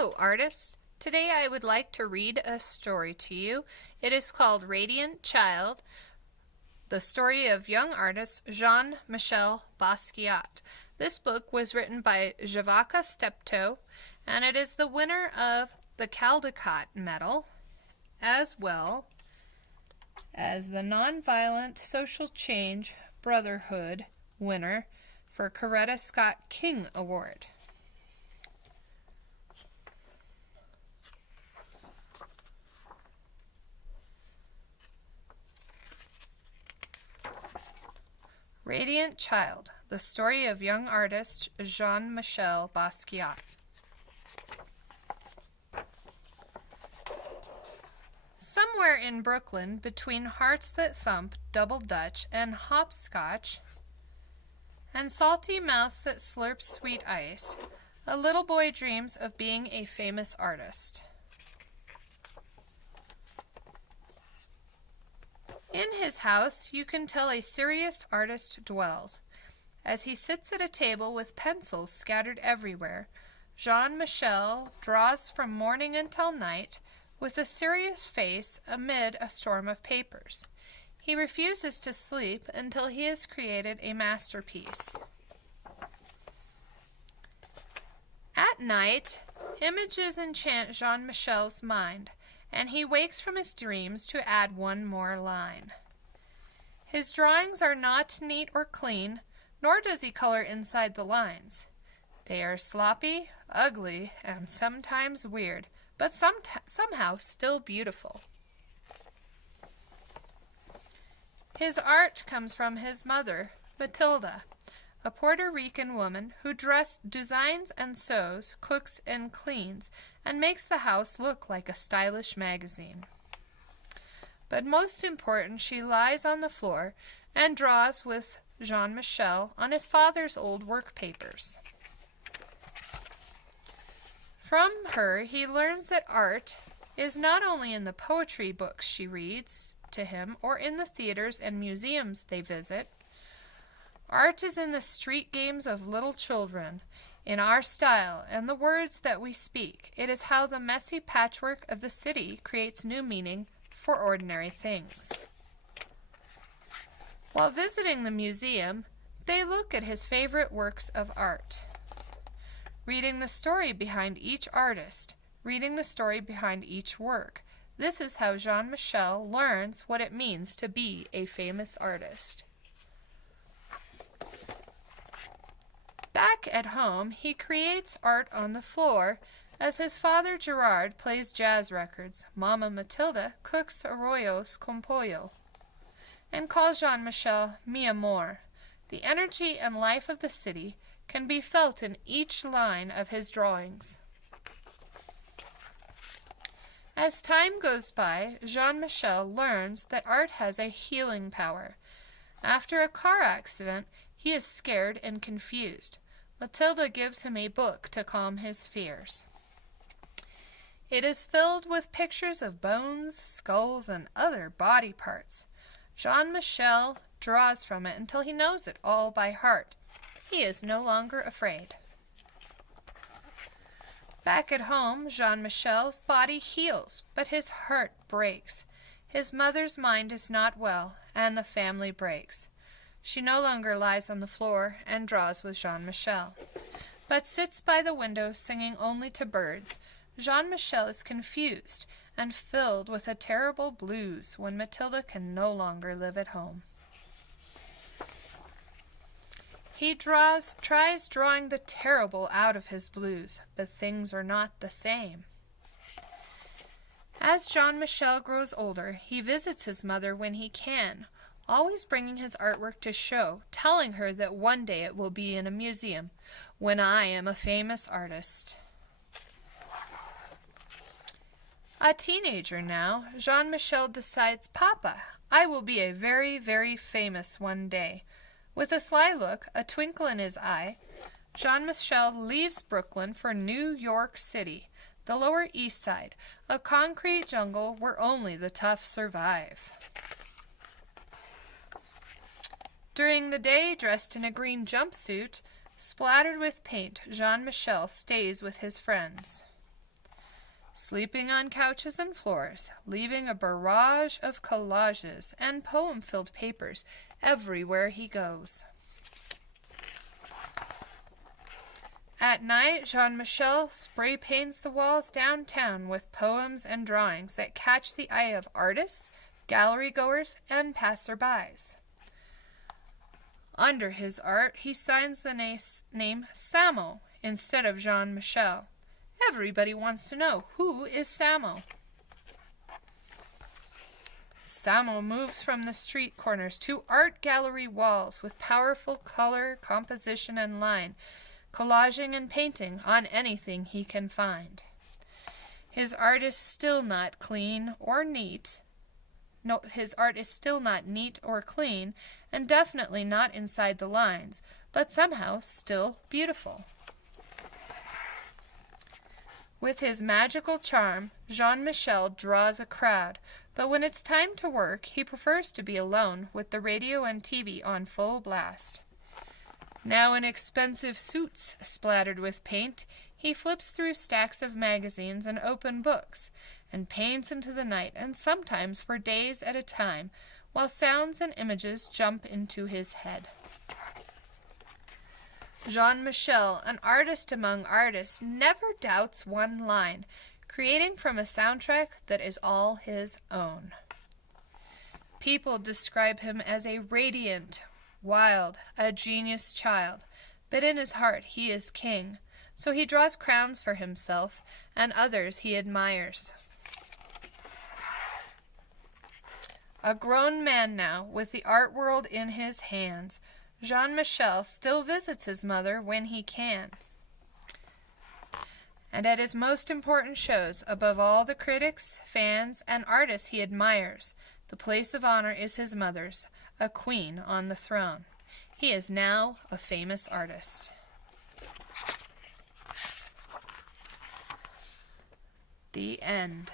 Hello, artists. Today I would like to read a story to you. It is called Radiant Child, the story of young artist Jean-Michel Basquiat. This book was written by Javaca Steptoe, and it is the winner of the Caldecott Medal, as well as the Nonviolent Social Change Brotherhood winner for Coretta Scott King Award. Radiant Child, the story of young artist Jean-Michel Basquiat. Somewhere in Brooklyn, between hearts that thump, double Dutch, and hopscotch, and salty mouths that slurp sweet ice, a little boy dreams of being a famous artist. In his house, you can tell a serious artist dwells. As he sits at a table with pencils scattered everywhere, Jean-Michel draws from morning until night with a serious face amid a storm of papers. He refuses to sleep until he has created a masterpiece. At night, images enchant Jean-Michel's mind, and he wakes from his dreams to add one more line. His drawings are not neat or clean, nor does he color inside the lines. They are sloppy, ugly, and sometimes weird, but somehow still beautiful. His art comes from his mother, Matilda, a Puerto Rican woman who designs and sews, cooks and cleans, and makes the house look like a stylish magazine. But most important, she lies on the floor and draws with Jean-Michel on his father's old work papers. From her, he learns that art is not only in the poetry books she reads to him or in the theaters and museums they visit. Art is in the street games of little children, in our style and the words that we speak. It is how the messy patchwork of the city creates new meaning for ordinary things. While visiting the museum, they look at his favorite works of art, reading the story behind each artist, reading the story behind each work. This is how Jean-Michel learns what it means to be a famous artist. Back at home, he creates art on the floor as his father Gerard plays jazz records, Mama Matilda cooks arroyos con pollo, and calls Jean-Michel mi amor. The energy and life of the city can be felt in each line of his drawings. As time goes by, Jean-Michel learns that art has a healing power. After a car accident, he is scared and confused. Matilda gives him a book to calm his fears. It is filled with pictures of bones, skulls, and other body parts. Jean-Michel draws from it until he knows it all by heart. He is no longer afraid. Back at home, Jean-Michel's body heals, but his heart breaks. His mother's mind is not well, and the family breaks. She no longer lies on the floor and draws with Jean-Michel, but sits by the window singing only to birds. Jean-Michel is confused and filled with a terrible blues when Matilda can no longer live at home. He tries drawing the terrible out of his blues, but things are not the same. As Jean-Michel grows older, he visits his mother when he can, always bringing his artwork to show, telling her that one day it will be in a museum, when I am a famous artist. A teenager now, Jean-Michel decides, Papa, I will be a very, very famous one day. With a sly look, a twinkle in his eye, Jean-Michel leaves Brooklyn for New York City, the Lower East Side, a concrete jungle where only the tough survive. During the day, dressed in a green jumpsuit, splattered with paint, Jean-Michel stays with his friends. sleeping on couches and floors, leaving a barrage of collages and poem-filled papers everywhere he goes. At night, Jean-Michel spray paints the walls downtown with poems and drawings that catch the eye of artists, gallery goers, and passerbys. Under his art, he signs the name Samo instead of Jean-Michel. Everybody wants to know, who is Samo? Samo moves from the street corners to art gallery walls with powerful color, composition, and line, collaging and painting on anything he can find. His art is still not clean or neat. No, his art is still not neat or clean, and definitely not inside the lines, but somehow still beautiful. With his magical charm, Jean-Michel draws a crowd, but when it's time to work, he prefers to be alone with the radio and TV on full blast. Now in expensive suits splattered with paint, he flips through stacks of magazines and open books, and paints into the night, and sometimes for days at a time, while sounds and images jump into his head. Jean-Michel, an artist among artists, never doubts one line, creating from a soundtrack that is all his own. People describe him as a radiant, wild, a genius child, but in his heart he is king, so he draws crowns for himself, and others he admires. A grown man now, with the art world in his hands, Jean-Michel still visits his mother when he can. And at his most important shows, above all the critics, fans, and artists he admires, the place of honor is his mother's, a queen on the throne. He is now a famous artist. The end.